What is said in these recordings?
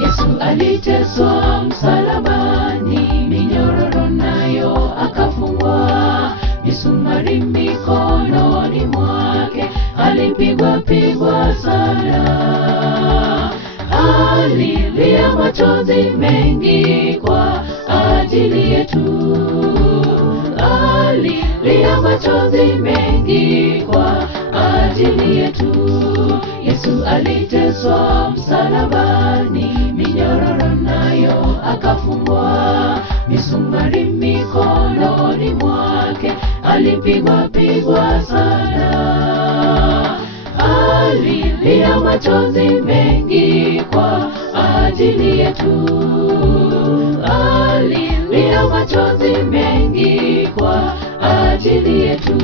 Yesu aliteswa msalabani, minyororo nayo akafungwa, misumari mikononi mwake, alipigwa sana. Alilia machozi mengi kwa ajili yetu, alilia machozi mengi kwa ajili yetu. Yesu aliteswa msalabani, minyororo nayo akafungwa, misumari mikononi mwake, alipigwa sana. Alilia machozi mengi kwa ajili yetu, alilia machozi mengi kwa ajili yetu.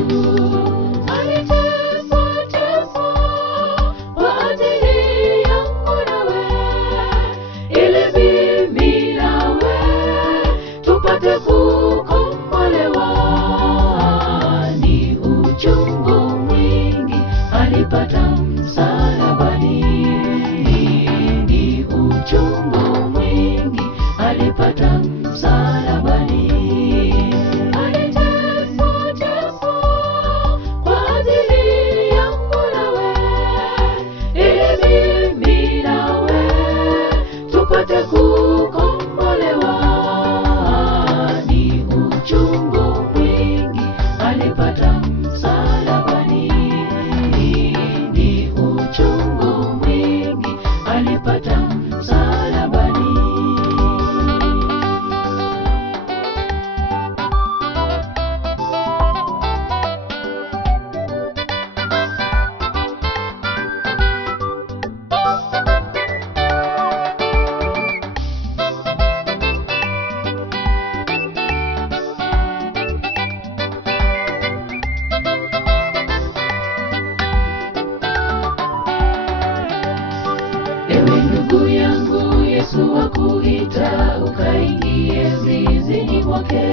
Yesu akuita ukaingie zizini mwake,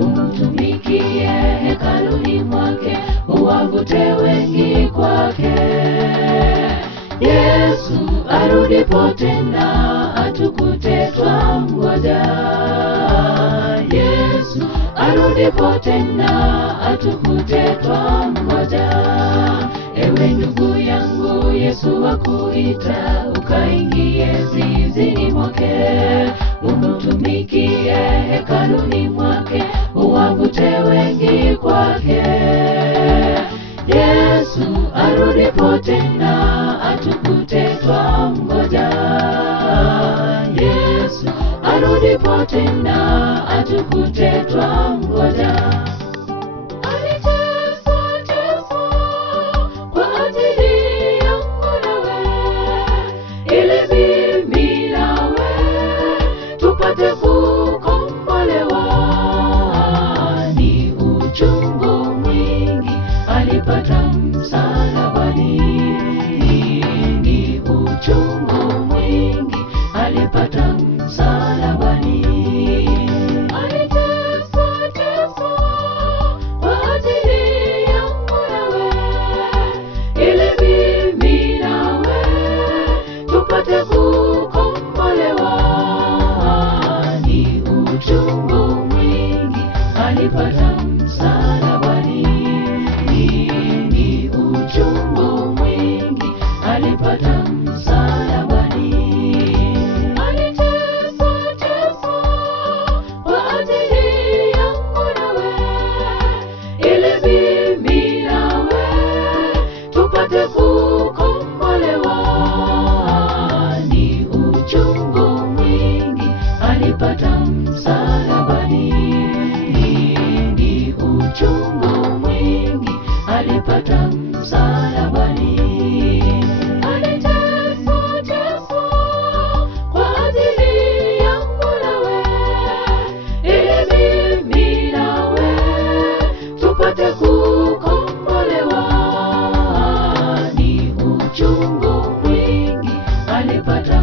umtumikie hekaluni mwake, uwavute wengi kwake. Yesu arudipo tena atukute twamngoja, Yesu arudipo tena atukute twamngoja. Ewe ndugu yangu, Yesu akuita ukaingie zizini mwake, umtumikie hekaluni mwake, uwavute wengi kwake. Yesu arudipo tena atukute twamngoja, Yesu arudipo tena atukute twamngoja. Alipata